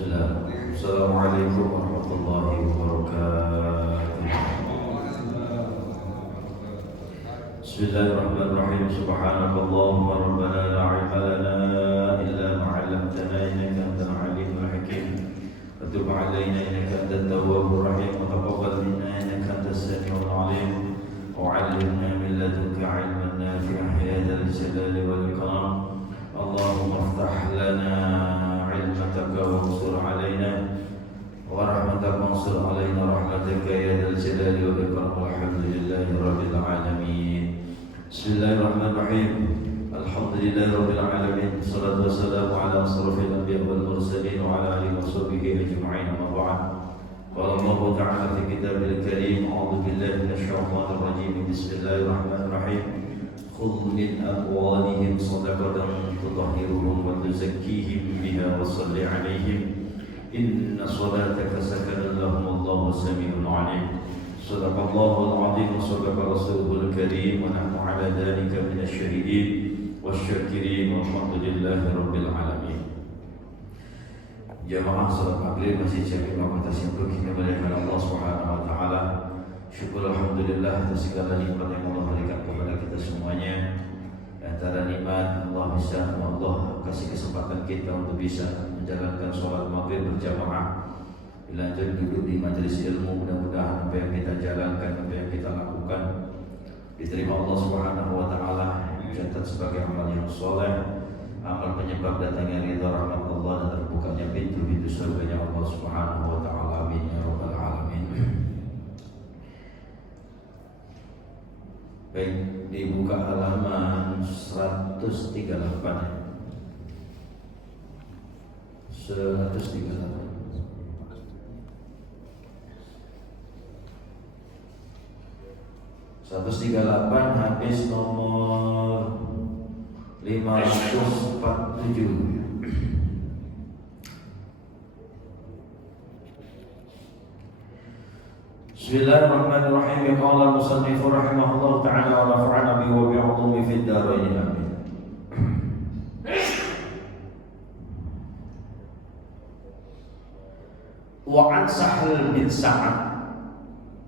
Assalamualaikum warahmatullahi wabarakatuh. Bismillahirrahmanirrahim. Subhanakallahumma rabbana la ilma lana illa ma 'allamtana innaka antal alimul hakim. Wa tub 'alaina innaka antat tawwabur rahim wa taqabbal minna innaka antas samiul 'alim. Wa 'allimna min ladunka 'ilman nafi'an ya dzal jalali wal ikram. Allahumma iftah lana 'ilmataka wansur 'alaina wa rahmataka wansur 'alaina rahmataka ya dzal jalali wal ikram. Walhamdulillahi rabbil alamin. Bismillahirrahmanirrahim. Alhamdulillahi rabbil alamin. Wassalatu wassalamu ala asrofil anbiya wal mursalin wa ala alihi wa sahbihi ajma'in. Amma ba'd. Qala Allah ta'ala fi kitabil karim. A'udzu billahi minasy syaithanir rajim. Bismillahirrahmanirrahim. Khudh min amwalihim shadaqatan tutahhiruhum wa tuzakkihim biha wa shalli 'alaihim. Inna salataka sakanun lahum wallahu samii'un 'aliim. Sadaqallahul 'azim wa sadaqa rasulul karim wa nahnu 'ala dzalika minasy syahidin wasyakirin walhamdulillahi rabbil alamin. Jamaah salat maghrib Masjid Jami' Kota Simpang kita memuliakan Allah Subhanahu wa taala. Syukur alhamdulillah atas segala nikmat yang Allah berikan kepada kita semuanya. Antara nikmat Allah bisa Allah kasih kesempatan kita untuk bisa menjalankan salat maghrib berjamaah. Lanjut duduk di majelis ilmu, mudah-mudahan apa yang kita jalankan, apa yang kita lakukan diterima Allah Subhanahu wa taala, dicatat sebagai amal yang saleh, amal penyebab datangnya ridha rahmat Allah dan terbukanya pintu-pintu surganya Allah Subhanahu wa taala. Amin ya rabbal alamin. Baik, dibuka halaman 138. 138. 138 habis nomor 547. Bismillahirrahmanirrahim. Qala al-musannif rahimahullah ta'ala wa nafa'ana bihi wa bi'ulumi fid dharain. Amin. Wa an Sahal bin Sa'ad.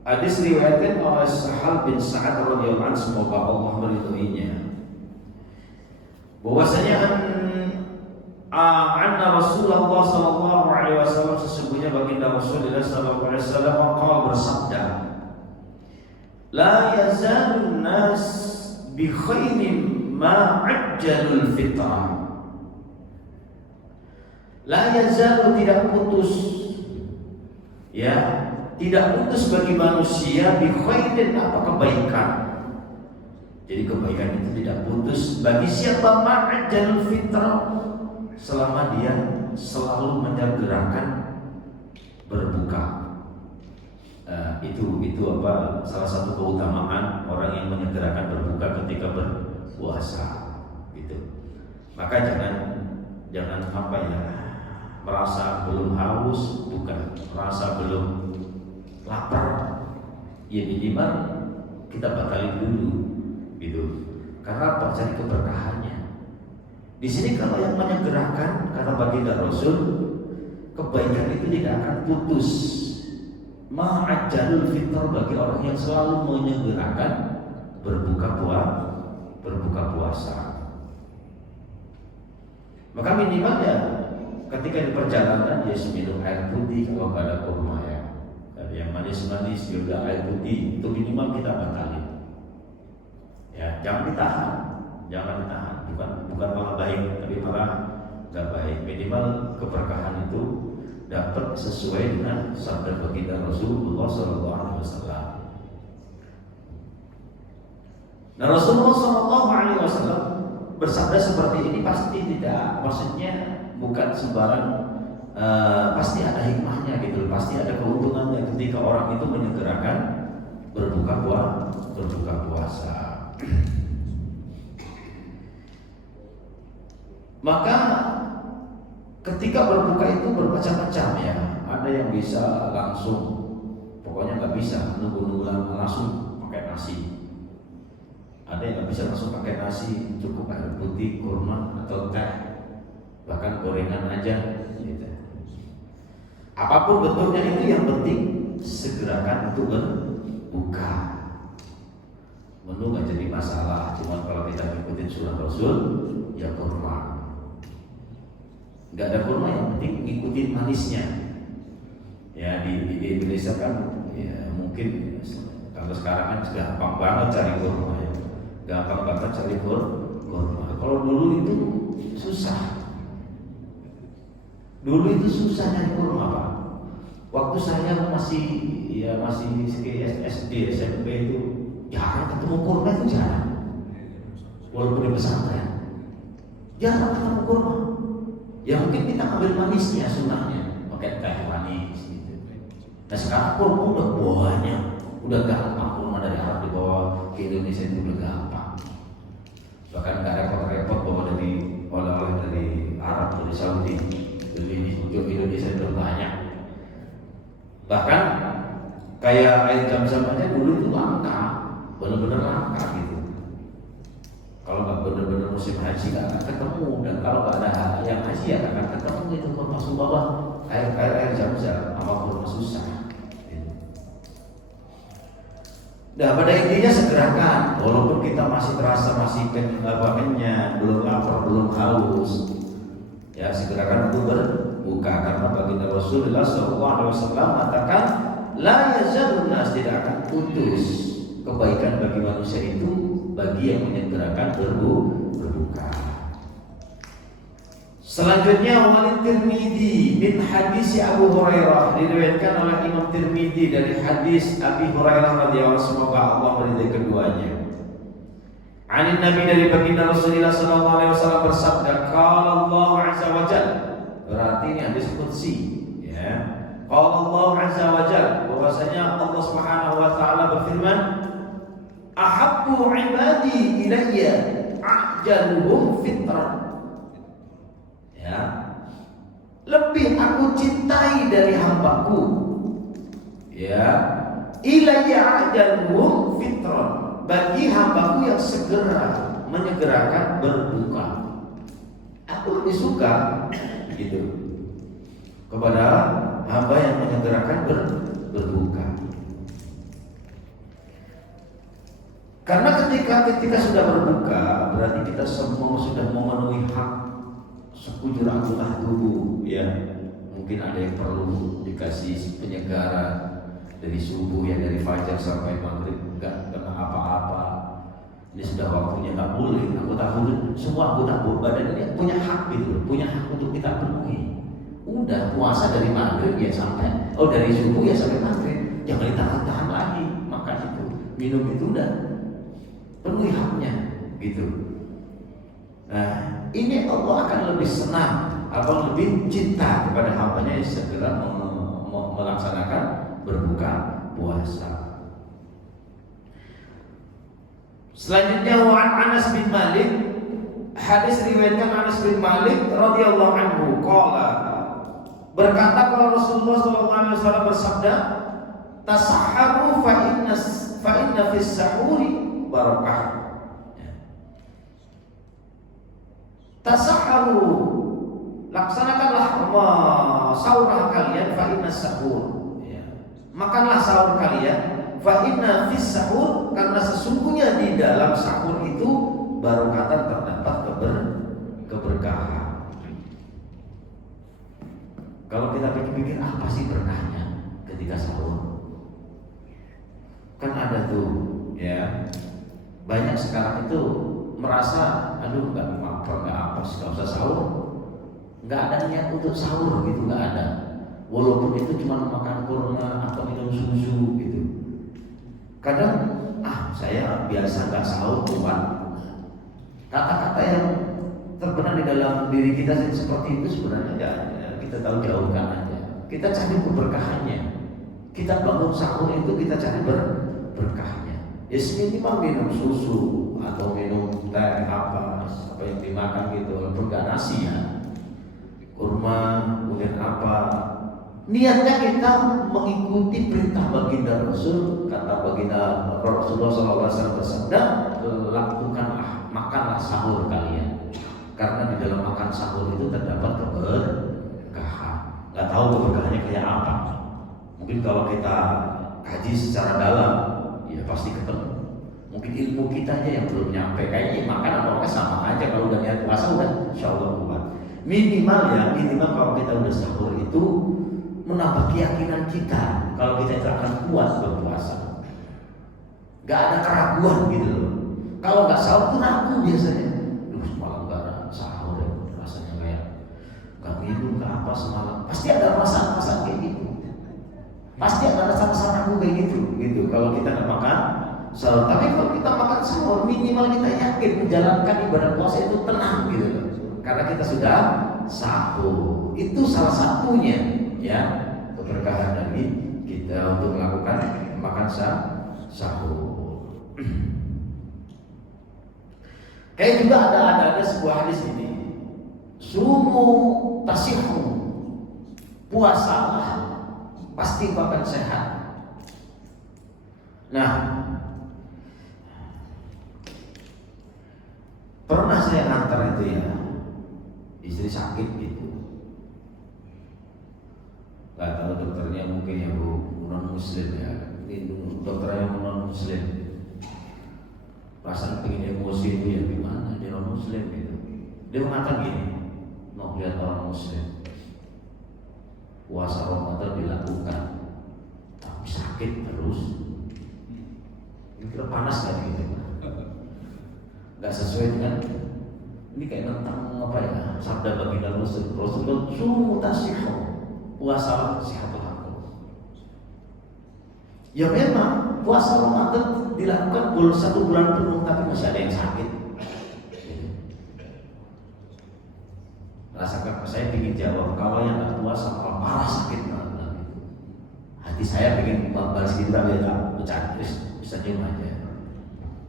Hadis riwayatkan oleh Sahal bin Sa'ad radhiyallahu anhu, semoga Allah meridhoinya, bahwasanya anna Rasulullah sallallahu alaihi wasallam, sesungguhnya baginda Rasulullah sallallahu alaihi wasallam qala, bersabda, la yazalun nas bi khairin ma ajjalul fitrah. La yazalu, tidak putus, ya, tidak putus bagi manusia bi khairin, apa, kebaikan. Jadi kebaikan itu tidak putus bagi siapa ma'ajjalul fitrah, selama dia selalu menyegerakan berbuka. Itu apa, salah satu keutamaan orang yang menyegerakan berbuka ketika berpuasa gitu. Maka jangan apa ya, merasa belum haus, bukan, merasa belum lapar, ya minimal kita batalin dulu gitu. Karena apa? Cari keberkahannya. Di sini kalau yang menyegerakan, kata baginda Rasul, kebaikan itu tidak akan putus. Ma'ajjalul fitr, bagi orang yang selalu menyegerakan berbuka puasa. Maka minimal ya ketika di perjalanan dia minum air putih, kalau nggak ada kurma ya, yang manis-manis juga air putih, itu minimal kita batalin. Ya, jangan ditahan, bukan malah baik, tapi malah nggak baik. Minimal keberkahan itu dapat sesuai dengan sabda baginda Rasulullah SAW. Nah, Rasulullah SAW bersabda seperti ini pasti tidak, maksudnya bukan sembarang. Pasti ada hikmahnya gitu, pasti ada keuntungannya ketika orang itu menyegerakan berbuka puasa. Maka ketika berbuka itu bermacam-macam ya. Ada yang bisa langsung, pokoknya nggak bisa nunggu langsung pakai nasi. Ada yang nggak bisa langsung pakai nasi, cukup air putih, kurma atau teh, bahkan gorengan aja gitu. Apapun bentuknya itu yang penting segerakan untuk berbuka. Menu nggak jadi masalah, cuma kalau kita ngikutin sunnah Rasul ya kurma. Nggak ada kurma, yang penting ngikutin manisnya. Ya di Indonesia kan ya mungkin kalau sekarang kan gampang banget cari kurma ya. Gampang banget cari kurma. Kalau dulu itu susah. Dulu itu susah nyari kurma, Pak. Waktu saya masih SD, SMP itu jarang ketemu kurma, itu jarang. Walaupun di pesantren jarang ketemu kurma. Ya mungkin kita ambil manisnya, sunnahnya, pakai teh manis gitu. Nah sekarang kurma udah banyak, udah gampang. Kurma dari Arab dibawa ke Indonesia itu udah gampang. Bahkan nggak repot-repot bawa dari oleh-oleh dari Arab, dari Saudi. Di Indonesia udah banyak. Bahkan kayak air zam-zam aja dulu itu langka, benar-benar langka gitu. Kalau nggak benar-benar musim haji nggak akan ketemu, dan kalau nggak ada yang haji ya nggak akan ketemu itu. Kalau masuk bawah air zam-zam, apa kurma susah. Nah pada intinya segerakan, walaupun kita masih terasa masih kenyang, belum lapar, belum haus, ya segerakan untuk berbuka, karena baginda Rasulullah SAW mengatakan la yazalun nas, tidak akan putus kebaikan bagi manusia itu bagi yang menyegerakan berbuka. Selanjutnya walid Tirmidzi min hadis Abu Hurairah, diriwayatkan oleh Imam Tirmidzi dari hadis Abi Hurairah radhiyallahu anhu, semoga Allah meridai keduanya. Anin Nabi, dari baginda Rasulullah sallallahu alaihi wasallam bersabda, qala Allah azza wa jalla, berarti ini hadis qudsi ya. Qala Allah azza wa jalla, bahwasanya Allah Subhanahu wa taala berfirman, ahabbu ibadi ilayya ajaluhum fitran. Ya. Lebih aku cintai dari hambaku, ya, ilayya ajaluhum fitran, bagi hambaku yang segera menyegerakan berbuka. Aku lebih suka gitu kepada hamba yang menyegerakan berbuka. Karena ketika sudah berbuka, berarti kita semua sudah memenuhi hak sekujur anggota tubuh ya. Mungkin ada yang perlu dikasih penyegara dari subuh ya, dari fajar sampai maghrib enggak kena apa-apa. Ini sudah waktunya, nggak boleh. Anggota tubuh, semua anggota badan ini punya hak gitu, punya hak untuk kita penuhi. Udah puasa dari maghrib ya sampai dari subuh ya sampai maghrib, jangan ditahan-tahan lagi. Makan itu, minum itu udah penuhi haknya gitu. Nah, ini Allah akan lebih senang, Allah lebih cinta kepada hambanya yang segera melaksanakan berbuka puasa. Selanjutnya wa Anas bin Malik, hadis riwayatkan Anas bin Malik radhiyallahu anhu qala, berkata kalau Rasulullah sallallahu alaihi wasallam bersabda, tasahharu fa inna fis sahuri barakah. Tasahharu, laksanakanlah sahur kalian, fa inna sahur, ya. Makanlah sahur kalian, fa inna fis sahur, karena sesungguhnya di dalam sahur itu barokatan, terdapat keberkahan. Kalau kita pikir-pikir apa sih berkahnya ketika sahur? Kan ada tuh ya, banyak sekarang itu merasa aduh nggak lapar, nggak apa sih, nggak usah sahur, nggak ada niat untuk sahur gitu, nggak ada. Walaupun itu cuma makan kurma atau minum susu gitu. Kadang saya biasa nggak sahur Tuhan. Kata-kata yang terbenam di dalam diri kita seperti itu sebenarnya ya, kita tahu jauhkan aja. Kita cari keberkahannya. Kita bangun sahur itu kita cari berkahnya. Ya minimal minum susu atau minum teh apa yang dimakan gitu, walaupun nggak nasi ya, kurma kemudian apa. Niatnya kita mengikuti perintah baginda Rasul. Kata baginda Rasulullah SAW bersabda, lakukanlah, makanlah sahur kalian, karena di dalam makan sahur itu terdapat keberkahan. nggak tahu keberkahannya kayak apa. Mungkin kalau kita kaji secara dalam, ya pasti ketemu. Mungkin ilmu kita aja yang belum nyampe. Kayaknya makan apa sama aja. Kalau udah niat puasa udah insya Allah kuat. Minimal kalau kita udah sahur itu menambah keyakinan kita kalau kita itu akan kuat berpuasa. Gak ada keraguan gitu loh. Kalau nggak sahur tuh ragu biasanya. Semalam gak sahur ya, rasanya kayak gak minum ke apa semalam. Pasti ada perasaan kayak gitu. Pasti ada rasa ragu kayak gitu. Kalau kita nggak makan sahur, tapi kalau kita makan sahur minimal kita yakin menjalankan ibadah puasa itu tenang gitu loh. Karena kita sudah sahur. Itu salah satunya ya keberkahan dari kita untuk melakukan makan sahur. Kayak juga ada sebuah hadis ini, sumu tasihu, puasalah pasti akan sehat. Nah, pernah saya antar itu ya, istri sakit gitu. Gak tahu dokternya mungkin yang non muslim ya, ini dokternya non muslim. Perasaan pengen emosi itu ya gimana dia non muslim gitu. Dia mengatakan gini, mau lihat orang muslim puasa Ramadan dilakukan tapi sakit terus, kira panas kan gitu, nggak sesuai dengan ini kayak tentang apa ya sabda baginda Rasulullah sumu tasihu, puasa sihatul hakul. Ya memang puasa Ramadan dilakukan 1 bulan penuh tapi masih ada yang sakit. Rasakan, saya ingin jawab, kalau yang tak puasa malah parah sakit banget. Hati saya ingin balas gitu tapi ya bercanda, bisa diam aja.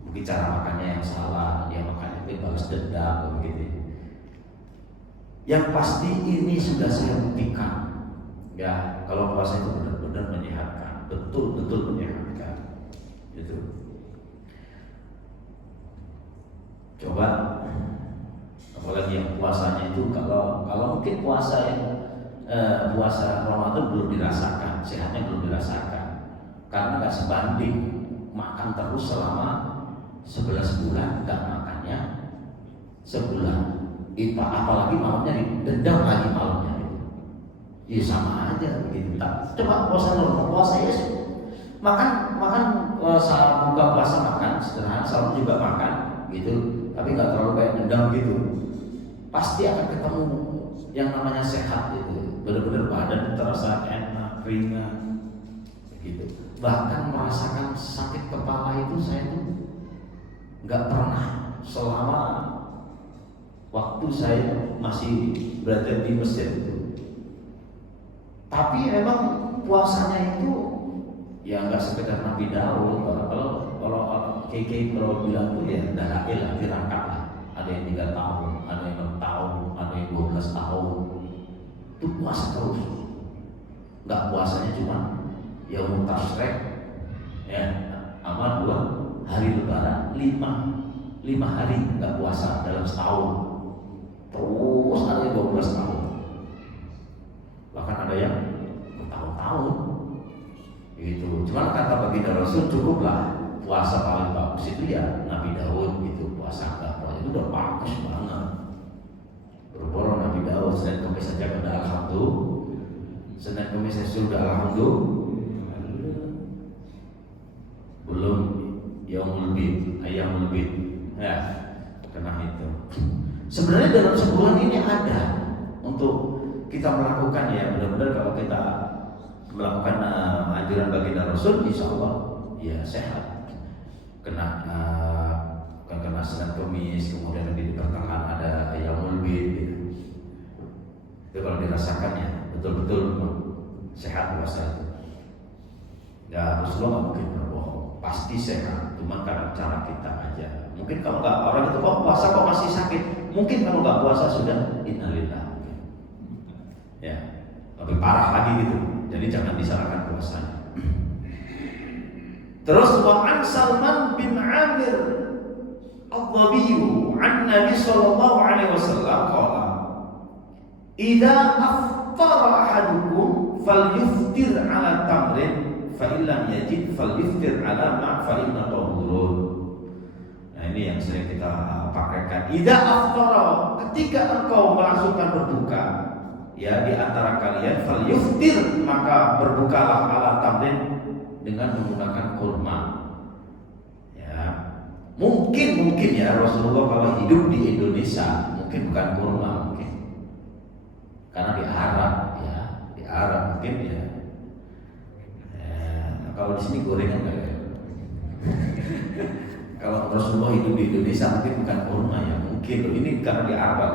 Mungkin cara makannya yang salah, dia makannya itu balas dendam begitu. Yang pasti ini sudah saya buktikan, ya kalau puasa itu benar-benar menyehatkan, betul-betul menyehatkan. Gitu. Coba apalagi yang puasanya itu kalau mungkin puasa yang puasa Ramadan belum dirasakan, sehatnya belum dirasakan karena nggak sebanding makan terus selama 11 bulan, nggak makannya sebulan. Itu apalagi malamnya dendam lagi malamnya, ya sama aja begitu. Coba puasa normal, puasa ya makan saat buka puasa makan sederhana, sahur juga makan gitu, tapi nggak terlalu kayak dendam gitu. Pasti akan ketemu yang namanya sehat gitu, benar-benar badan terasa enak, ringan, gitu. Bahkan merasakan sakit kepala itu saya tuh nggak pernah selama waktu saya masih berada di Mesir itu. Tapi memang puasanya itu ya nggak sekedar Nabi Daud. Kalau KK kalau bilang tuh ya dahil lah, dirangkap lah. Ada yang 3 tahun, ada yang 6 tahun, ada yang 12 tahun. Itu puasa terus. Nggak puasanya cuma yaumul tashrek ya, sama 2 hari lebaran, 5 hari nggak puasa dalam setahun. Terus ada yang 12 tahun. Bahkan ada yang bertahun-tahun. Gitu. Cuman kata baginda Rasul cukuplah puasa paling bagus itu ya Nabi Daud gitu, puasa enggak puasa itu udah bagus banget. Boro-boro Nabi Daud Senin Kamis saja pada alhamdulillah, Senin Kamis sudah alhamdulillah, belum yaumul bid, ayamul bid ya, kena itu. Sebenarnya dalam sebulan ini ada untuk kita melakukan ya, benar-benar kalau kita melakukan anjuran baginda Rasul, insya Allah ya sehat. Kena Senin Kamis, kemudian di pertengahan ada Yaumul Bid gitu. Itu kalau dirasakan ya betul-betul sehat puasa itu. Ya Rasulullah nggak mungkin berbohong, pasti sehat. Cuma karena cara kita aja. Mungkin kalau nggak, orang itu kok puasa kok masih sakit. Mungkin kalau nggak puasa sudah innalillah. Ya lebih parah lagi gitu. Jadi jangan disalahkan puasanya. Terus wa'an Salman bin Amir Al-Dhabiyu an Nabi sallallahu alaihi wasallam qala idza aftara ahadukum falyuftir ala tamrin fa illam yajid falyuftir ala ma fa inna tahurun. Nah, ini yang sering kita pakaikan. Idza aftara, ketika engkau melangsungkan berbuka, ya di antara kalian, falyuftir, maka berbukalah ala tamrin dengan menggunakan kurma. Ya, mungkin ya Rasulullah kalau hidup di Indonesia mungkin bukan kurma, mungkin karena di Arab ya, di Arab mungkin ya. Kalau di sini gorengan nggak ya? Kalau Rasulullah hidup di Indonesia mungkin bukan kurma ya, mungkin loh. Ini karena di Arab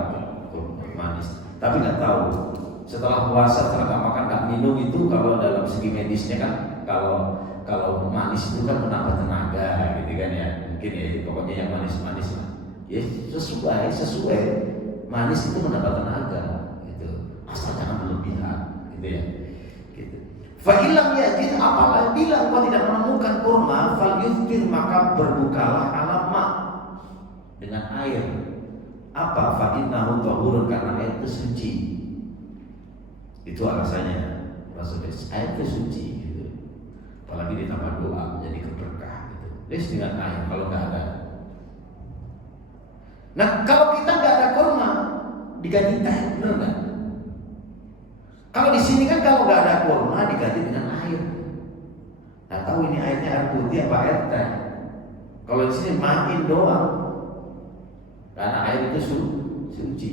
kurma manis. Tapi nggak tahu. Setelah puasa, setelah nggak makan, nggak minum itu kalau dalam segi medisnya kan, kalau manis itu kan menambah tenaga, gitu kan ya. Mungkin ya, pokoknya yang manis-manis lah. Ya sesuai. Manis itu menambah tenaga, gitu. Asal jangan berlebihan, gitu ya. Fa'ilam yajid, apabila engkau tidak menemukan kurma, falyuftir, maka berbukalah alama dengan air. Apa? Fa'innahu tahurun, karena air itu suci. Itu alasannya. Maksudnya air itu suci, gitu. Apalagi ditambah doa menjadi keberkah, gitu. Terus dengan air kalau nggak ada. Nah, kalau kita nggak ada kurma, diganti teh, benar nggak? Kalau di sini kan kalau nggak ada kurma diganti dengan air. Nah, tahu ini airnya air putih apa air teh? Kalau di sini main doang, karena air itu suci.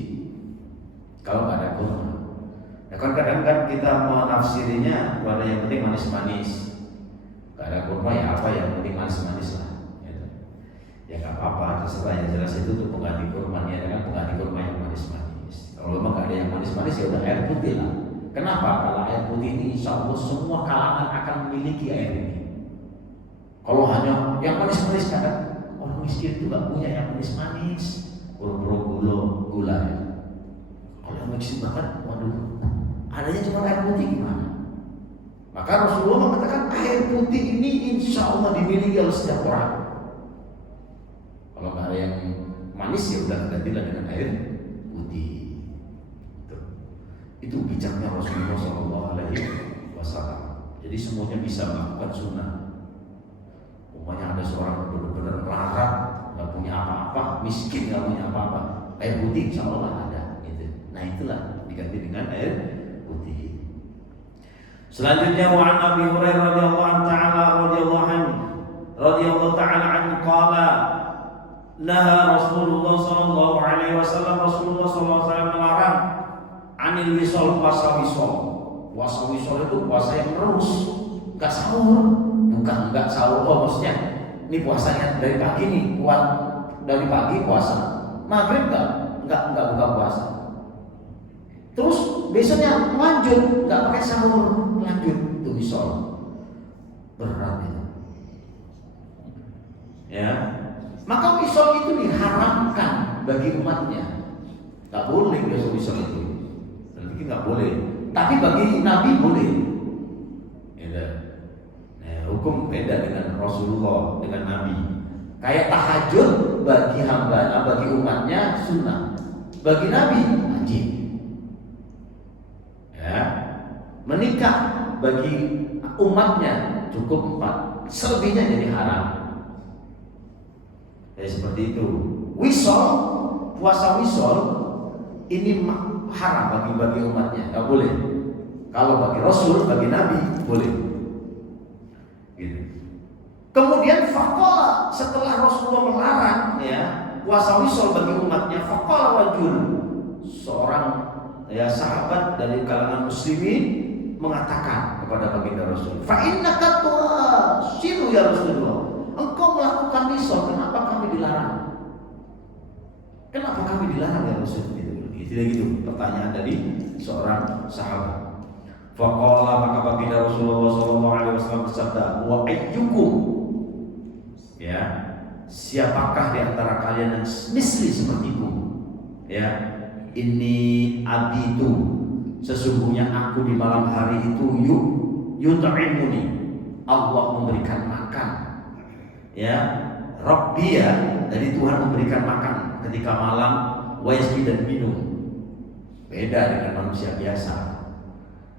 Kalau nggak ada kurma, nah kan kadang kan kita mau nafsirinya pada yang penting manis-manis. Nggak ada kurma ya apa yang penting manis-manis lah. Ya nggak apa-apa, terserah. Yang jelas itu untuk pengganti kurma, ya kan pengganti kurma yang manis-manis. Kalau memang nggak ada yang manis-manis ya udah air putih lah. Kenapa? Kalau air putih ini insya Allah semua kalangan akan memiliki air ini. Kalau hanya yang manis-manis, kadang orang miskin itu gak punya yang manis-manis, buru-buru gula ya. Kalau yang miskin banget, waduh, adanya cuma air putih gimana? Maka Rasulullah mengatakan air putih ini insya Allah dimiliki oleh setiap orang. Kalau gak ada yang manis ya udah gantilah dengan air putih. Itu bijaknya Rasulullah SAW. Jadi semuanya bisa melakukan sunnah. Umpamanya ada seorang benar-benar melarat, nggak punya apa-apa, miskin nggak punya apa-apa, air putih insya Allah ada. Gitu. Nah itulah diganti dengan air putih. Selanjutnya wa'an Abi Hurairah radhiyallahu ta'ala anhu qala naha Rasulullah sallallahu alaihi wasallam, Rasulullah sallallahu alaihi wasallam melarang anil wisol, puasa wisol. Puasa wisol itu puasa yang terus, nggak sahur, nggak sahur. Oh maksudnya ini puasanya dari pagi nih, kuat dari pagi puasa, maghrib nggak buka puasa. Terus besoknya lanjut, nggak pakai sahur, lanjut itu wisol. Berat itu. Ya, maka wisol itu diharamkan bagi umatnya, nggak boleh wisol itu. Nggak boleh, tapi bagi Nabi boleh. Ya, nah, hukum beda dengan Rasulullah, dengan Nabi. Kayak tahajud bagi hamba, bagi umatnya sunnah, bagi Nabi wajib. Ya, menikah bagi umatnya cukup 4, selebihnya jadi haram. Ya seperti itu. Wisol, puasa wisol ini haram bagi umatnya, nggak boleh. Kalau bagi Rasul, bagi Nabi boleh. Gitu. Kemudian faqala, setelah Rasulullah melarang ya puasa wisol bagi umatnya, faqala rajul, seorang ya sahabat dari kalangan muslimin mengatakan kepada baginda Rasul, fa innaka tuwasilu ya Rasulullah, engkau melakukan wisol, kenapa kami dilarang? Kenapa kami dilarang ya Rasul? Tidak gitu pertanyaan dari seorang sahabat. Faqala, maka baginda Rasulullah SAW bersabda, wa ayyukum, ya siapakah di antara kalian yang misli sepertiku? Ya, ini abitu, sesungguhnya aku di malam hari itu yut'imuni, Allah memberikan makan. Ya, Rabbi ya, dari Tuhan memberikan makan ketika malam, wa yasqi dan minum. Beda dengan manusia biasa.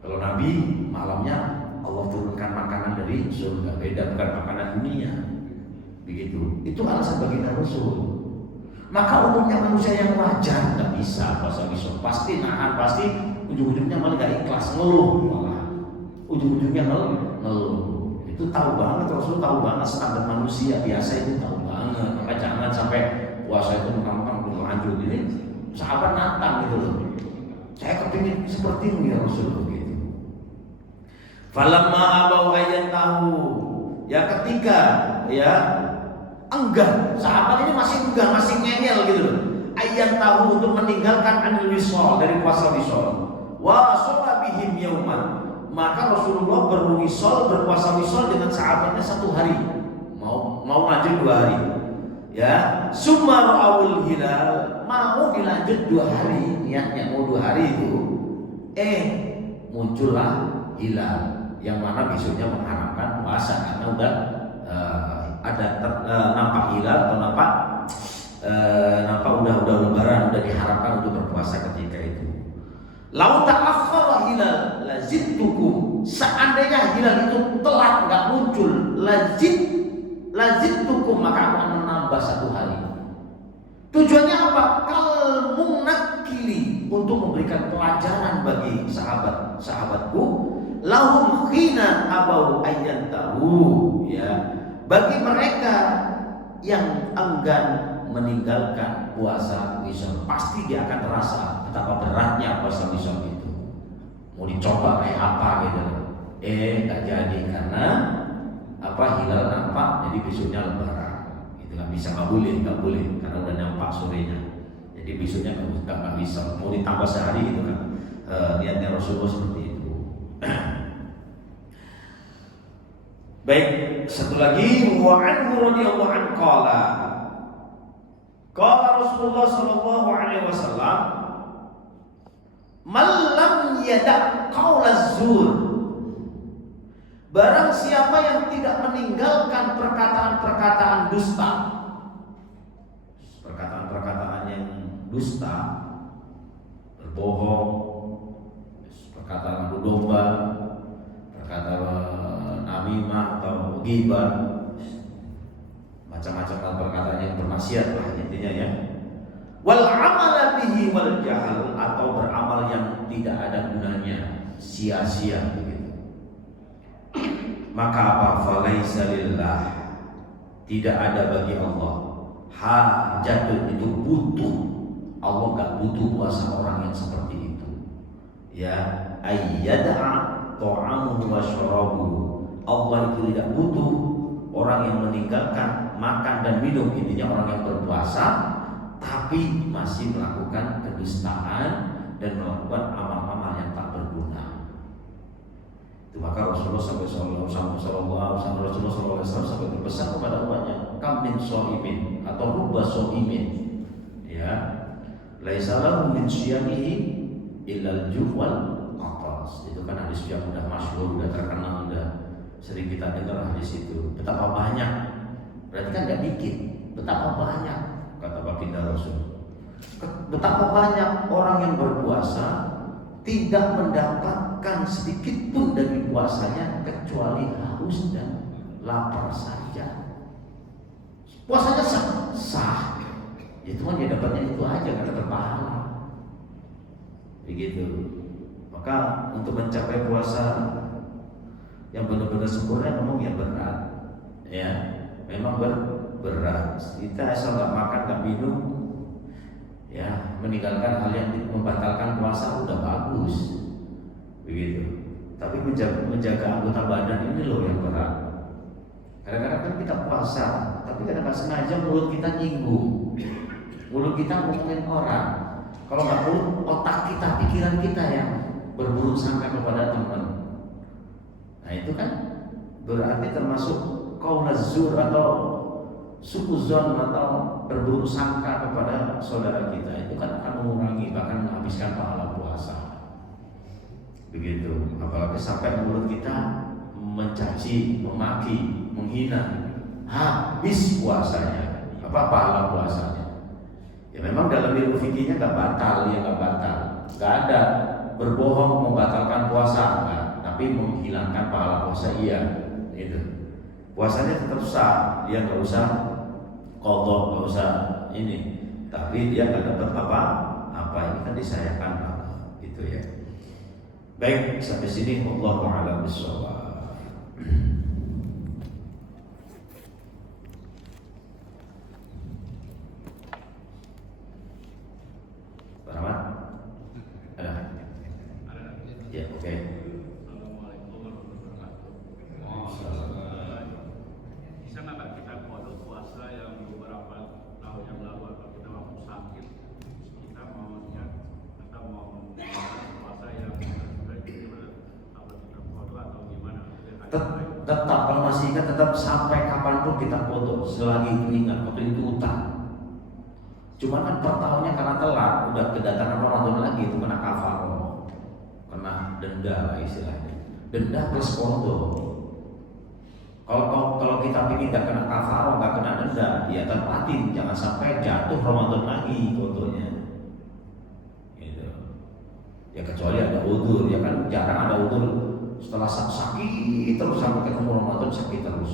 Kalau Nabi malamnya Allah turunkan makanan dari surga, beda bukan makanan dunia. Begitu. Itu alasan baginda Rasul. Maka umumnya manusia yang wajar nggak bisa puasa besok, pasti nahan, pasti ujung-ujungnya malah nggak ikhlas, ngeluh malah. Ujung-ujungnya ngeluh. Itu tahu banget, Rasul tahu banget standar manusia biasa itu tahu banget. Maka jangan sampai puasa itu mentang-mentang belum lanjut ini. Sahabat nantang gitu loh. Saya kepingin seperti ini ya Rasul begitu. Falamma abau ayat tahu. Ya ketika ya enggan, sahabat ini masih enggan, masih ngeyel gitu loh. Ayat tahu untuk meninggalkan anil wisol, dari puasa wisol. Wa sholat bihim yauman. Maka Rasulullah berpuasa wisol dengan sahabatnya 1 hari. Mau lanjut 2 hari. Ya, summa ra'awul hilal, mau dilanjut 2 hari, niatnya mau 2 hari itu. Muncullah hilal yang mana besoknya mengharapkan puasa karena udah ada nampak hilal atau nampak udah lebaran, udah diharapkan untuk berpuasa ketika itu. Lau ta'akhkhara hilal lazidtukum, seandainya hilal itu telat nggak muncul, lazidtukum, maka aku akan menambah 1 hari. Tujuannya apa? Kalmunakili, untuk memberikan pelajaran bagi sahabatku. Lahum khina abau ayyan tahu, ya, bagi mereka yang enggan meninggalkan puasa wisol, pasti dia akan terasa betapa beratnya puasa wisol itu. Mau dicoba kayak apa gitu, nggak jadi karena hilal nampak, jadi besoknya lebaran. Itu nggak bisa, nggak boleh karena udah nampak sorenya. Jadi besoknya nggak bisa. Mau ditambah sehari gitu kan? Niatnya Rasulullah seperti itu. Baik, satu lagi, wa anhu radhiyallahu anhu qala Rasulullah sallallahu alaihi wasallam, man lam yada' qaulaz zur, barang siapa yang tidak meninggalkan perkataan-perkataan dusta, perkataan-perkataan yang dusta, berbohong, perkataan adu domba, perkataan namimah atau ghibah, macam-macam perkataan yang bermaksiat lah intinya ya. Wal amala bihi wal jahal, atau beramal yang tidak ada gunanya, sia-sia begitu. Maka apa? Falaisa lillah, tidak ada bagi Allah hajatun, itu butuh. Allah enggak butuh puasa orang yang seperti itu. Ya, ayyad'a ta'amuhu wa syarabuhu. Allah itu tidak butuh orang yang meninggalkan makan dan minum, intinya orang yang berpuasa tapi masih melakukan kedustaan dan melakukan amal-amal yang tak berguna. Itu maka Rasulullah SAW sampai berpesan kepada umatnya, kam min shaimin atau rubba shaimin, ya, laisa lahu min syiyamihi illal ju'wal atas. Itu kan hadis yang udah masyhur, udah terkenal, udah sering kita dengar hadis itu. Betapa banyak, berarti kan nggak dikit, betapa banyak, kata baginda Rasul, betapa banyak orang yang berpuasa tidak mendapatkan sedikit pun dari puasanya kecuali haus dan lapar saja. Puasanya sah, itu kan dia dapatnya itu aja, nggak dapat pahala. Begitu. Maka untuk mencapai puasa yang benar-benar sempurna memang yang berat, ya, memang berat. Kita asal nggak makan, nggak minum, ya, meninggalkan hal yang membatalkan puasa udah bagus, begitu. Tapi menjaga anggota badan ini loh yang berat. Kadang-kadang kan kita puasa, tapi kadang-kadang sengaja mulut kita nyinggung, mulut kita ngomongin orang. Kalau nggak mulut, otak kita, pikiran kita yang berburuk sangka kepada teman. Nah itu kan berarti termasuk qaulaz zur atau sukuzon atau berburuk sangka kepada saudara kita. Itu kan akan mengurangi, bahkan menghabiskan pahala puasa. Begitu. Apalagi sampai mulut kita mencaci, memaki, menghina, habis puasanya. Apa pahala puasanya? Ya memang dalam ilmu fikihnya nggak batal, ya nggak batal. Nggak ada berbohong membatalkan puasa enggak, tapi menghilangkan pahala puasa iya. Itu puasanya tetap sah, dia nggak usah qadha, nggak usah ini, tapi dia nggak dapat apa ini kan disayangkan gitu ya. Baik, sampai sini wallahu a'lam bishawab. Rahmat? Ada? Ya, oke. Assalamualaikum warahmatullahi wabarakatuh. Bisa nggak kita kodok puasa yang beberapa tahun yang lalu atau kita waktu sakit kita mau niat atau mau puasa yang sudah gimana? Apa kita kodok atau gimana? Tetap kalau masih ingat, tetap sampai kapanpun kita foto selagi itu ingat, foto itu utang. Cuma kan per tahunnya karena telat, udah kedatangan Ramadan lagi itu kena kafaroh, kena denda lah istilahnya, denda plus foto. Kalau kita pikir nggak kena kafaroh, nggak kena denda, ya tepatin, jangan sampai jatuh Ramadan lagi fotonya. Gitu. Ya kecuali ada udzur, ya kan jarang ada udzur setelah sakit terus sampai ketemu Ramadan sakit terus,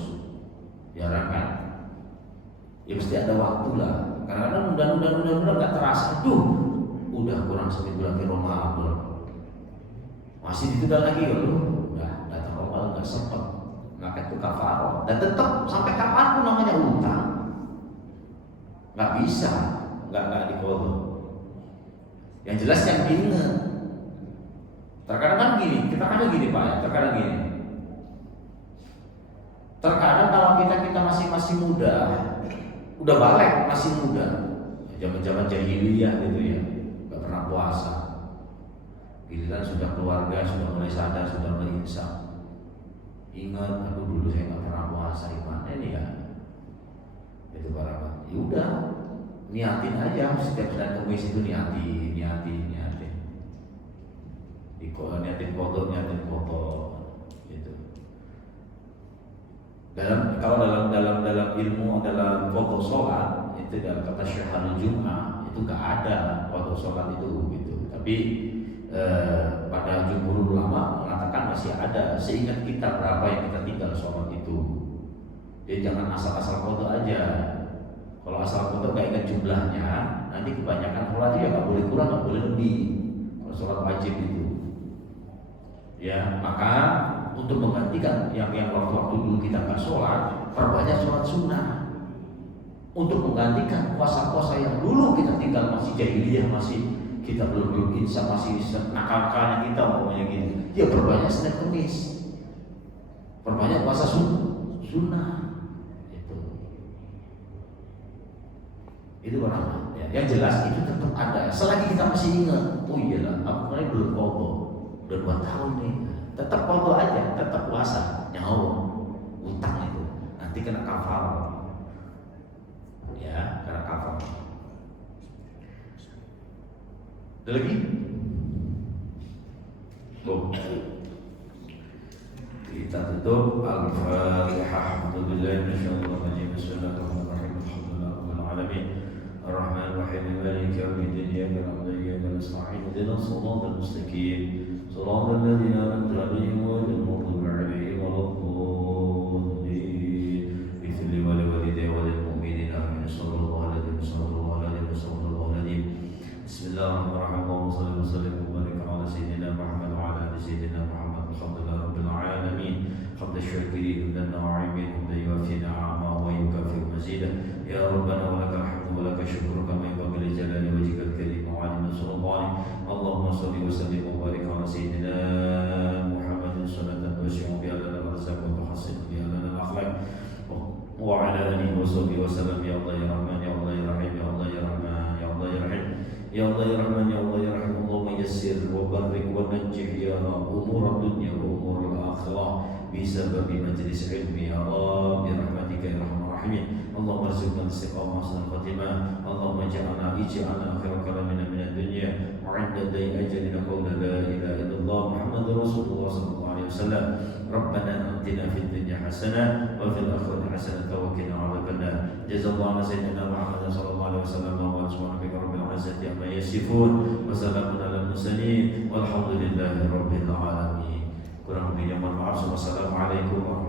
jarang kan? Ya mesti ada waktu lah. Kadang-kadang udah nggak terasa, udah kurang seminggu lagi Ramadan, masih ditunda lagi ya udah datang Ramadan nggak sempet, maka itu kafaroh. Dan tetap sampai kapanpun namanya utang, nggak bisa, nggak dikodok. Yang jelas yang diingat. Terkadang kan gini, kita kan gini Pak ya, terkadang gini. Terkadang kalau kita masih muda, udah balik masih muda, zaman jahiliyah gitu ya, nggak pernah puasa. Giliran sudah keluarga, sudah mulai sadar, sudah mulai insaf, ingat, aku dulu saya nggak pernah puasa, gimana ini ya? Itu barang. Ya udah, niatin aja setiap Senin Kamis itu niatin. Niatin foto gitu. Dalam ilmu, dalam foto sholat itu dalam kata syahadul Jum'ah itu gak ada foto sholat itu gitu. Tapi pada jumhur ulama mengatakan masih ada, seingat kita berapa yang kita tinggal sholat itu. Jadi jangan asal-asal foto aja. Kalau asal foto gak ingat jumlahnya, nanti kebanyakan sholat ya gak boleh kurang, gak boleh lebih. Kalau sholat wajib itu, ya maka untuk menggantikan yang waktu-waktu dulu kita nggak sholat, perbanyak sholat sunnah. Untuk menggantikan puasa-puasa yang dulu kita tinggal masih jahiliyah, masih kita belum insya, masih nakal-nakalnya kita umpamanya gitu, ya perbanyak Senin Kamis, perbanyak puasa sunnah. Itu orang ya. Yang jelas itu tetap ada. Selagi kita masih ingat, oh iyalah, aku kemarin belum foto, udah 2 tahun nih, tetap foto aja, tetap puasa, nyawa utang itu, nanti kena kafar, ya kena kafar. Ada lagi? Kita tutup Al-Fatihah. Alhamdulillah, Bismillahirrahmanirrahim. Bismillahirrahmanirrahim. Alhamdulillahirabbil alamin. Ar-Rahman Ar-Rahim. Maliki yaumiddin. Iyyaka na'budu wa iyyaka nasta'in. Ihdinas siratal mustaqim. Siratal ladzina an'amta 'alaihim ghairil maghdubi 'alaihim waladdallin. Bifadli walidayya walil mu'minina amin. Sallallahu alaihi wasallam. Bismillahirrahmanirrahim. Allahumma shalli wa sallim wa barik ala sayyidina Muhammad wa ala ali sayyidina Muhammad. Alhamdulillah rabbil alamin. Hamd asy-syakirin dan na'imin, hamdan yuwafi ni'amahu wa yukafi mazidah. Ya Rabbana wa lakal hamdu wa lakal syukru kama yanbaghi li jalali wajhikal karim wa 'azimi sultanik. Allahumma shalli wa sallim wa barik ala sayyidina Muhammadin salatan wasi'u biha lana al-arzaq wa tuhassin biha lana al-akhlaq wa ala alihi wa sahbihi wa sallam. Ya Allah ya Rahman, ya Allah ya Rahim, ya Allah ya Rahman, ya Allah ya Rahim, ya Allah ya Rahman, ya Allah ya Rahim. Allahumma yassir wa barik wa najjih ya umur dunya wa umur al-akhirah bisababi majlis ilmi ya Allah bi rahmatika ya arhamar rahimin. Allahumma arzuqna istiqamah husnul khatimah. Allahumma ij'alna akhir kalamina min ad-dunya wa 'inda da'i ajalina qawla la ilaha illallah Muhammadur Rasulullah sallallahu alaihi wasallam. Rabbana atina fid dunya hasanah wa fil akhirati hasanah wa qina adzabannar. Jazakallahu sayyidina Muhammad sallallahu alaihi wasallam wa subhanaka rabbil izzati amma yasifun wa salamun alal mursalin walhamdulillahi rabbil alamin. Kurang lebihnya mohon maaf. Wassalamualaikum warahmatullahi wabarakatuh.